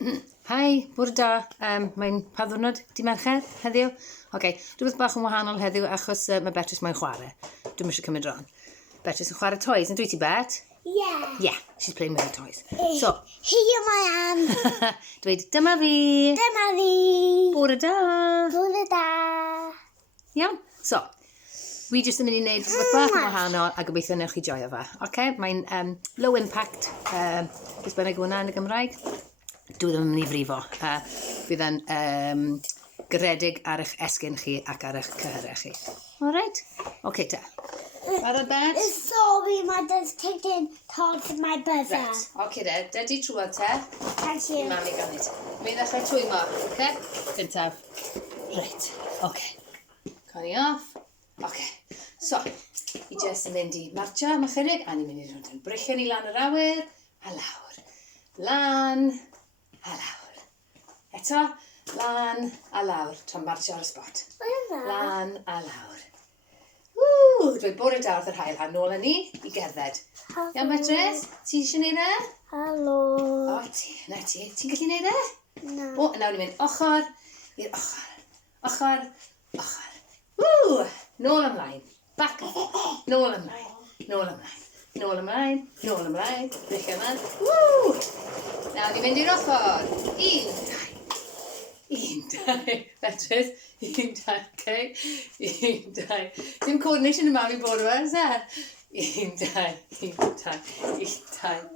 Hi, bore da. Mae'n pa ddwrnod di Mercher heddiw? Rhywbeth bach yn wahanol heddiw achos mae Betrys mae'n chwarae. Dwi'n eisiau cymryd ron. Betrys yn chwarae toys, yn dwi ti Bet? Yeah. Yeah, she's playing with her toys. So, Here I am. dweud dyma fi. Dyma fi. Bore da. Bore da. Iawn, so, wi jyst yn mynd i wneud rhywbeth bach yn wahanol a gobeithio newch chi joio fe. Mae'n low impact, beth bynnag hwnna yn y Gymraeg. Dwi ddim yn mynd i frifo. Bydd yn garedig ar eich esgyn chi ac ar eich cyhyrau chi. Alright? Te. Barod Bet? Sorry, my dad's taking towards my buzzer. Right. Dydy trwad te. Thank you. Mam i ganid. Mi ddechrau twymo, Cyntaf. Right. Coni off. So, i jyst yn mynd i marcha am ychydig, a ni'n mynd i rhywun yn brychiau ni lan yr awyr, a lawr. Lan, a lawr. Eto, lan, a lawr, tra'n marcha ar y spot. Lan, a lawr. Dweud bore da wrth yr hael, a nôl â ni i gerdded. Iawn, Betrys? Ti eisiau gwneud e? Halo. Na ti. Ti'n gallu gwneud e? No. Nawr ni'n mynd ochr i'r ochr. Ochr. Nôl ymlaen. Back. Nôl ymlaen. Nôl ymlaen. Brychau ymlaen. Nawr ni'n mynd i'r ochr. 1, 2. Betrys. 1, 2. 1, 2. Dim coordination yn mawn i bod yma, is e? 1, 2. 1,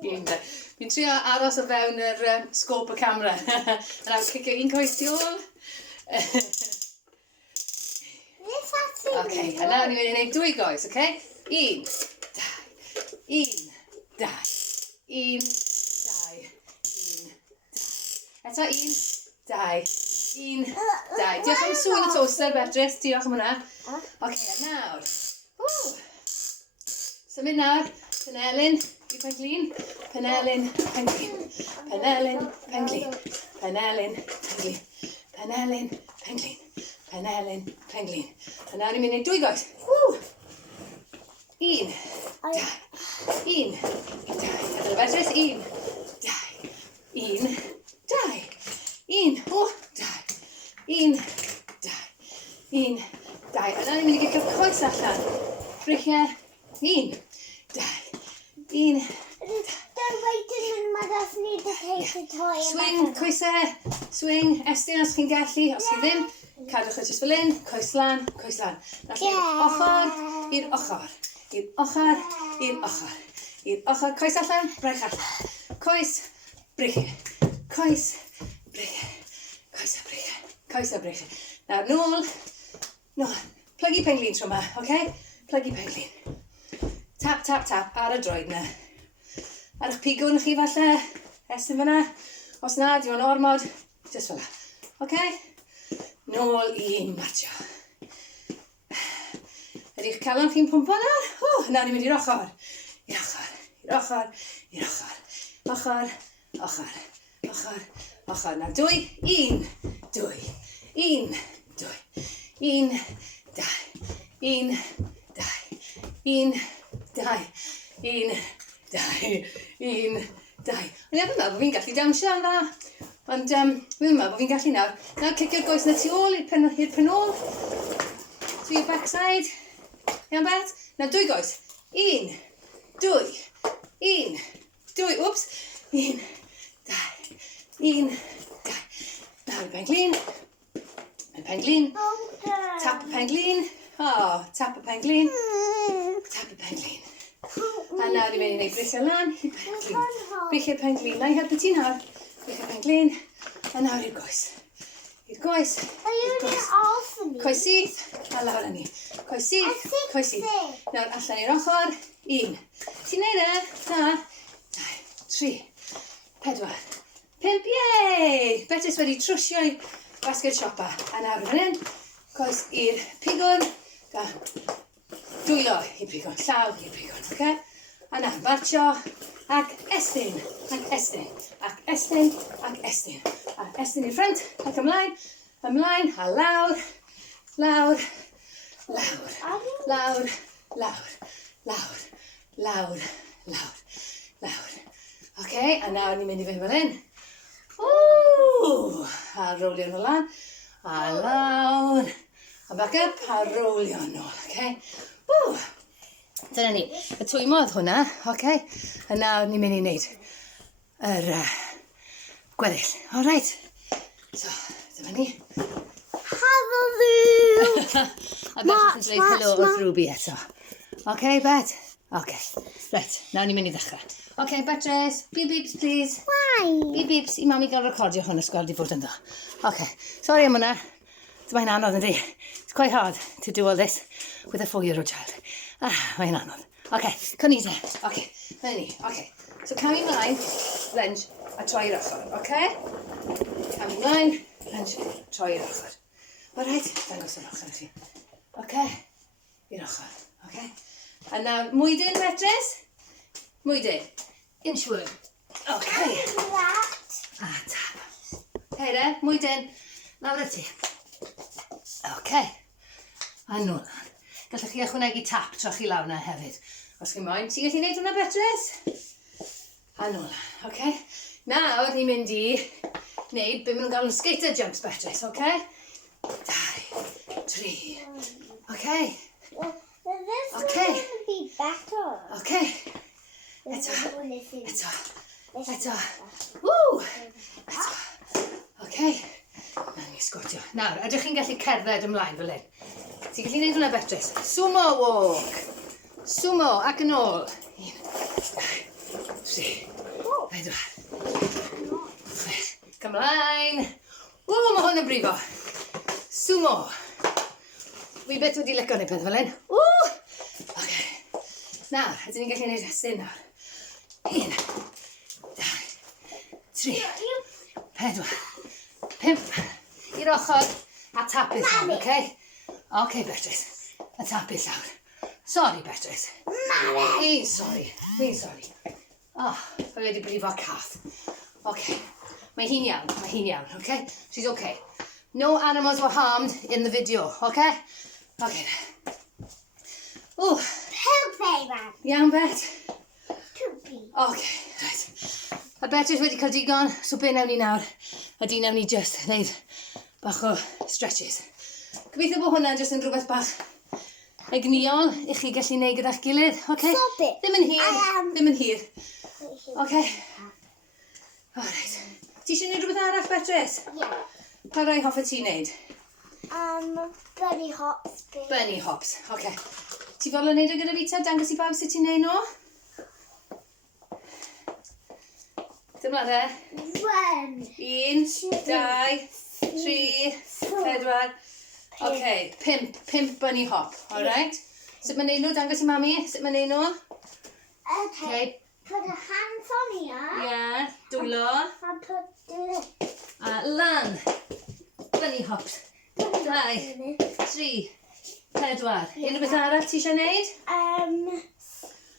2. Fi'n trio aros o fewn yr scope y camera. Nawr, cicio un coes tu ôl. A nawr ni'n mynd i wneud 2 goes, 1, 2. 1, 2. 1, 2. Eto 1, 2. 1, 2. Diolch am sŵn y toaster, Betrys. Diolch am hwnna. Nawr. Symud nawr. Penelyn i penglin. Penelyn, penglin. Penelyn, penglin. Penelyn, penglin. Penelyn, penglin. Penelyn, penglin. A nawr ni'n mynd i wneud 2 goes. 1, 2. 1, 2. Adel Betrys. 1, 2. 1, 2. 1, 2. 1, 2. 1, 2. A nawr ni'n mynd i gicio'r coes allan. Brychiau. 1, 2. 1, 2. They're waiting and my dad needs to take the toy. Swing, coesau. Swing, estyn os chi'n gallu. Os chi ddim, cadwch y jyst fel un. Coes lan, coes lan. Felly, ochr i'r ochr. I'r ochr, i'r ochr. I'r ochr, coes allan, braich allan. Coes, brychiau. Coes, brychiau. Coes a brychiau. Coes a brychiau. Nawr, nôl. Plygu penglin tro yma, Plygu penglin. Tap, tap, tap ar y droed na. Ar eich pigwn chi falle, estyn fyna. Os na, di o'n ormod, just fel Nôl i marcha. Ydy'ch calon chi'n pwmpo nawr? Nawr ni'n mynd i'r ochr. I'r ochr, i'r ochr, i'r ochr. Ochr, ochr, ochr, ochr. Nawr 2, 1, 2. 1, 2. 1, 2. 1, 2. 1, 2. 1, 2. 1, 2. Ond ia, fi'n meddwl bod fi'n gallu dawnsio am dda. Ond fi'n meddwl bod fi'n gallu nawr. Nawr cicio'r goes na tu ôl i'r penôl. To your backside. Iawn Bet? Nawr 2 goes. 1, 2. 1, 2. Whoops. 1, 2. 1, 2. Nawr y penglin. Penglin. Tap y penglin. Tap y penglin. Tap y penglin. A nawr ni'n mynd i wneud brychiau lan i penglin. Brychiau penglin. Na i helpu ti nawr. Brychiau penglin. A nawr i'r goes. I'r goes. Coes syth. A lawr â ni. Coes syth. Coes syth. Nawr allan i'r ochr. 1. Ti'n neud e? Da. 2, 3, 4, 5. Yey! Betrys wedi trwsio i basket siopa. A nawr fan hyn. Coes i'r pigwn. Dwylo i'r pigwn. Llaw i'r pigwn. A nawr marcho. Ac estyn. Ac estyn. Ac estyn. Ac estyn. A estyn i'r ffrant. Ac ymlaen. Ymlaen. A lawr. Lawr. Lawr. Lawr. Lawr. Lawr. Lawr. Lawr. Lawr. A nawr ni'n mynd i fynd fel hyn. a rowlio nhw lan. A lawr. A back up, a rowlio nôl, okay? Woo! Dyna ni. Y twymodd hwnna, okay? A nawr ni'n mynd i wneud yr gweddill. Alright. So, dyma ni. Hallelujah! A Betrys yn dweud helo wrth Ruby eto. Okay, Bet? Okay. Right, nawr ni'n mynd i ddechrau. Okay, Betrys, beep beeps, please. Why? Beep beeps, i mami gael recordio hwn os gweld i fod yn dda. Okay, sorry am hwnna. Mae'n anodd yndi. It's quite hard to do all this with a 4-year-old child. Mae'n anodd. Okay, cynnydd e. Okay, dyna ni. Okay, so cam i mlaen, lunge, a troi i'r ochr, okay? Cam i mlaen, lunge, troi i'r ochr. Alright, dangos yr ochr i chi. Okay, i'r ochr, okay? A nawr, mwydyn, Betrys? Mwydyn. Inchworm. Okay. A tap. Heire, mwydyn. Lawr y ti. Okay. A nôl lan. Gallwch chi ychwanegu tap tra chi lawr na hefyd. Os chi'n moyn, ti'n gallu gwneud hwnna, Betrys? A nôl lan, okay? Nawr, ni'n mynd i wneud be maen nhw'n gael yn skater jumps, Betrys, okay? 2, 3. Okay. This Okay. is going to be better. Okay. Eto. Woo! Eto. Okay. Na ni sgwtio. Nawr, ydych chi'n gallu cerdded ymlaen fel hyn? Ti'n gallu gwneud hwnna, Betrys? Sumo walk. Sumo, ac yn ôl. 1, 2, 3, 4. Cymlaen. Ww, mae hwn yn brifo. Sumo. Rhywbeth wedi licio neu peth fel hyn. Ww! Okay. Nawr, ydyn ni'n gallu gwneud rhestyn nawr. 1, 2, 3, 4, 5. I'r ochr a tapu llawr, oce? Oce, Betrys. A tapu llawr. Sorry, Betrys. Fi'n sorry. Oh, fe wedi brifo cath. Oce. Mae hi'n iawn, oce? She's okay. No animals were harmed in the video, oce? Oce. Ooh. Poopy one. Iawn, Bet? Poopy. Oce, right. A Betrys wedi cael digon, so be nawn ni nawr? Ydy nawn ni just wneud bach o stretches. Gobeithio bod hwnna just yn rhywbeth bach egniol i chi gallu neud gyda'ch gilydd, oce? Stop it. Ddim yn hir. Oce? Alright. Ti eisiau neud rhywbeth arall, Betrys? Yeah. Pa rai hoffa ti neud? Bunny hops. Bunny hops, oce. Ti fod yn neud o gyda fi ta? Dangos i bawb sut ti'n neud nhw? Dyma 1, 1, 2, 3, 4. Okay, 5 bunny hop, alright? Sut mae'n neud nhw? Dangos i mami, sut mae'n neud nhw? Okay. Put a hands on here. Yeah, dwylo. And do this. A lan. Bunny hops. 2, 3, 4. Unrhyw beth arall ti eisiau neud?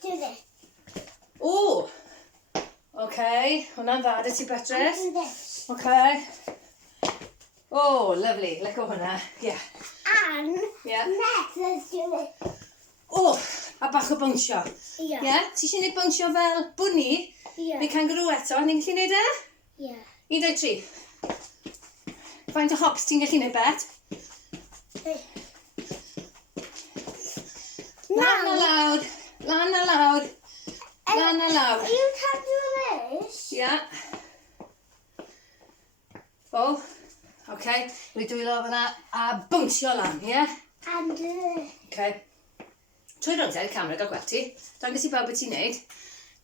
Do this. O! Okay, hwnna'n dda, dy ti, Betrys? Do this. Okay. Oh, lovely. Lico hwnna. Yeah. And Yeah. next, let's do this. Oh, a bach o bwnsio. Yeah. Yeah? Ti eisiau neud bwnsio fel bwni? Yeah. Neu kangaroo eto? Ni'n gallu neud e? Yeah. 1, 2, 3. Faint o hops ti'n gallu neud, Bet? Lan a lawr. Lan a lawr. Lan a lawr. You can do this. Yeah. Oh, okay. Rwy dwylo fyna a bwnsio lan, yeah? And do this. Okay. Trwy rownd e'r camera gael gweld ti. Dangos i bawb beth ti'n neud.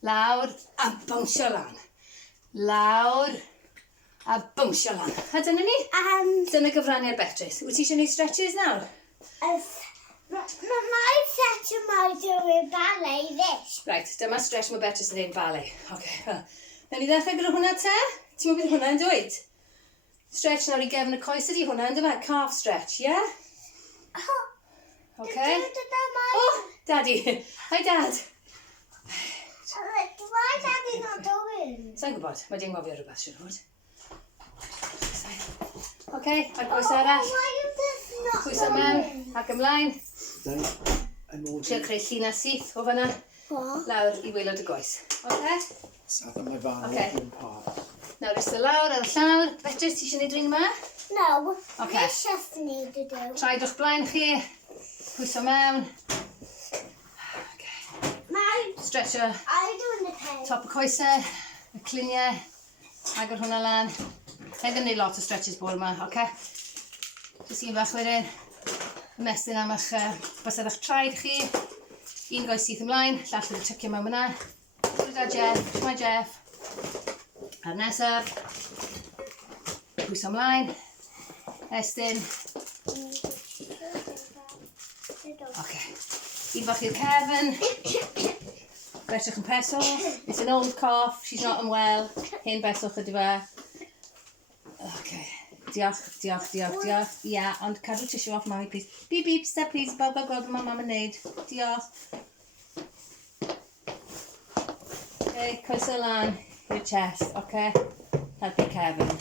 Lawr a bwnsio lan. Lawr a bwnsio lan. A dyna ni. And Dyna gyfraniad Betrys. Wyt ti eisiau neud stretches nawr? my section might do a ballet this. Right, dyma stretch mae Betrys yn neud ballet. Okay, well. Nawn ni ddechrau gyda hwnna te? Ti'n meddwl bydd hwnna yn dweud? Stretch nawr i gefn y coes ydi hwnna yn dyma? Calf stretch, yeah? Okay. Oh, Daddy. Hi, Dad. Why is Daddy not doing? Sa'n gwybod, mae di'n ngofio rhywbeth sy'n hwyd. Okay, a coes arall. Why is this not Pwyso mewn, going? ac ymlaen. I'm all Trio creu llun a syth o fanna. What? Lawr i waelod y goes. Okay? sat on my van Okay. walking past. Nawr ystod lawr ar y llawr. Betrys, ti eisiau gwneud rhywun yma? No. Ocê. Nes eith ni dy do. Traedwch blaen chi. Pwyso mewn. Stretcho I doing the pen. top y coesau, y cliniau, agor hwnna lan. Na i ddim wneud lot o stretches bore yma, oce? Jyst un bach wedyn. Ymestyn am eich bysedd eich traed chi. Un goes syth ymlaen, llall wedi tycio mewn yna. Drwy da Jeff, shwmai Jeff. A'r nesaf. Pwyso ymlain. Estyn. Oce. Un bach i'r cefn. Gretch yn pesol. It's an old cough, she's not unwell. Hyn beswch ydy fe. Okay. Diolch. Ia, ond cadw tissue off mami, please. Beep, beep, step, please. Gweld be mae mam yn neud. Diolch. Okay, coesau lan i'r chest, okay? Helpu Kevin.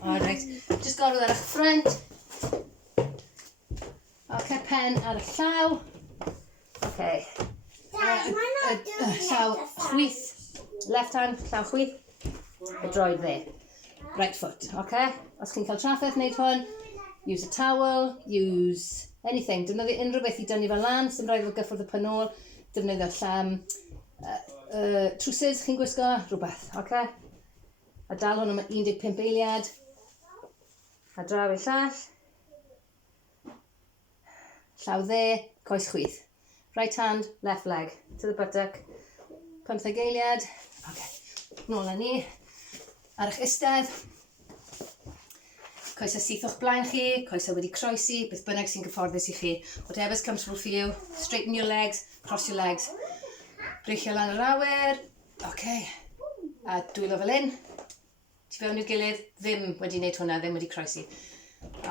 Alright. Just gorfod ar eich ffrant. Okay, pen ar y llaw. Okay. Dad, why not doing Llaw that? chwith. Left hand, llaw chwith. Y droed dde. Right foot, okay? Os chi'n cael trafferth wneud hwn, use a towel, use anything. Defnyddio unrhyw beth i dynnu fel lan, sy'n rhaid fel gyffwrdd y panôl. Defnyddio trwsys chi'n gwisgo, rhywbeth, okay? A dal hwn am 15 eiliad. A draw i'r llall. Llaw dde, coes chwith. Right hand, left leg, to the buttock. 15 eiliad. Okay. Nôl â ni. Ar eich istedd. Coesau syth o'ch blaen chi, coesau wedi croesi, beth bynnag sy'n gyfforddus i chi. Whatever's comfortable for you. Straighten your legs, cross your legs. Breichio lan yr awyr. Okay. A dwylo fel un. Ti fewn i'r gilydd, ddim wedi wneud hwnna, ddim wedi croesi.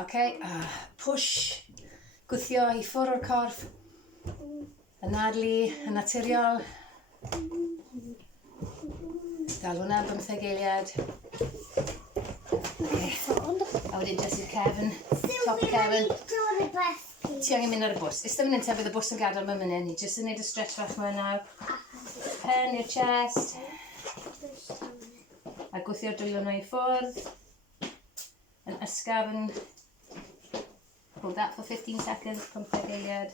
Okay. A push. Gwthio i ffwrdd o'r corff. Anadlu, yn naturiol. Dal hwnna 15 eiliad. Okay. A wedyn jyst i'r cefn. Top y cefn. Ti angen mynd ar y bws. Ystod mynd bydd y bws yn gadael mewn mynd. Ni jyst yn gwneud y stretch fach mewn nawr. Pen i'r chest. A gwthio'r dwylo nhw i ffwrdd. Yn ysgafn. Hold that for 15 seconds, 15 eiliad.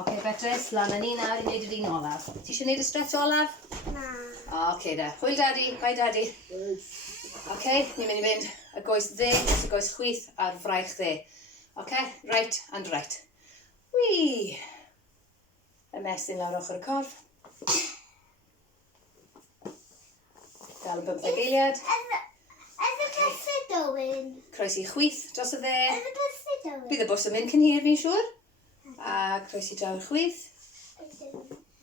Okay, Betrys, lan yn un nawr i wneud yr un olaf. Ti eisiau wneud y stretch olaf? Na. Okay, da. Hwyl daddy, bye daddy. Okay, ni'n mynd i fynd y goes dde, y goes chwith a'r fraich dde. Okay, right and right. Whee! Ymestyn lawr ochr y corff. Dal yn 15 eiliad. Ydy beth y dywyn? Croesi chwith dros y dde. Ydy beth y dywyn? Bydd y bws yn mynd cyn hir fi'n siŵr. A croesi draw y chwith.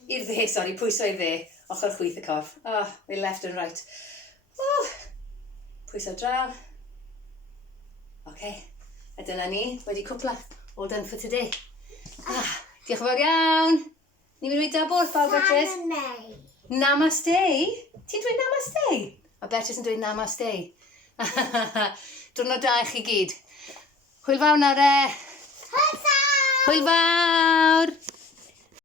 I'r dde, sori, pwyso i'r dde. Ochr chwith y corff. Oh, my left and right. Oh. Pwyso draw. Okay. A dyna ni, wedi cwpla. All done for today. Diolch yn fawr iawn. Ni'n mynd i double, fawr Betrys. Namaste. Ti'n dweud namaste? A Betrys yn dweud namaste. Diwrnod da i chi gyd. Hwyl fawr nawr e. Hwyl fawr! Hwyl fawr!